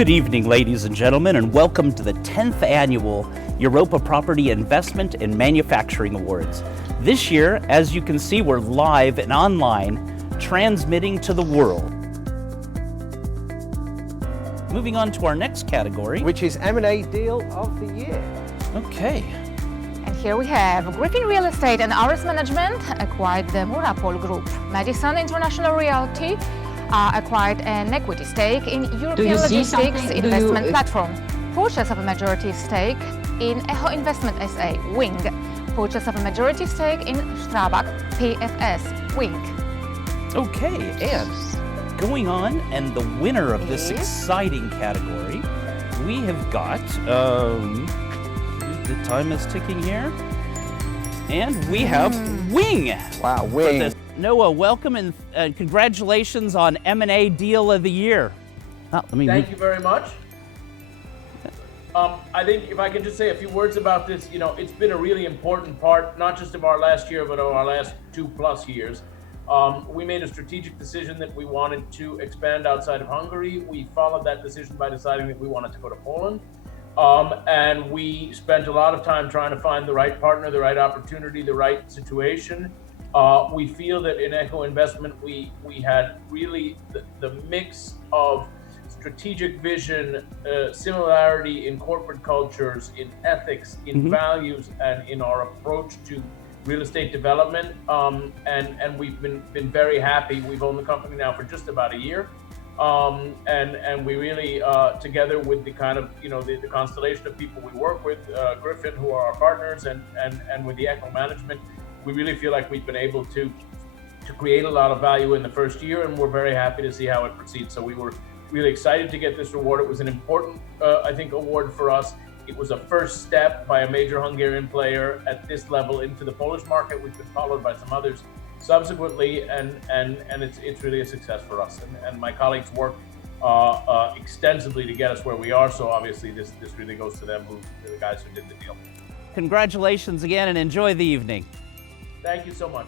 Good evening, ladies and gentlemen, and welcome to the 10th annual Europa Property Investment and Manufacturing Awards. This year, as you can see, we're live and online, transmitting to the world. Moving on to our next category, which is M&A Deal of the Year. Okay. And here we have Griffin Real Estate and Ares Management acquired the Murapol Group. Madison International Realty acquired an equity stake in European Logistics Investment Platform. Purchase of a majority stake in Echo Investment SA, Wing. Purchase of a majority stake in Strabag PFS, Wing. Okay, and going on, and the winner of this exciting category, we have got, the time is ticking here, and we have Wing. Wow, Wing. Noah, welcome and congratulations on M&A Deal of the Year. Thank you very much. I think if I can just say a few words about this, it's been a really important part, not just of our last year, but of our last 2+ years. We made a strategic decision that we wanted to expand outside of Hungary. We followed that decision by deciding that we wanted to go to Poland. And we spent a lot of time trying to find the right partner, the right opportunity, the right situation. We feel that in Echo Investment, we had really the mix of strategic vision, similarity in corporate cultures, in ethics, in values, and in our approach to real estate development. And we've been very happy. We've owned the company now for just about a year. And we really, together with the kind of, the constellation of people we work with, Griffin, who are our partners, and with the Echo management, we really feel like we've been able to create a lot of value in the first year, and we're very happy to see how it proceeds. So we were really excited to get this reward. It was an important, I think, award for us. It was a first step by a major Hungarian player at this level into the Polish market, which was followed by some others subsequently, and it's really a success for us. And my colleagues worked extensively to get us where we are. So obviously this really goes to them, the guys who did the deal. Congratulations again, and enjoy the evening. Thank you so much.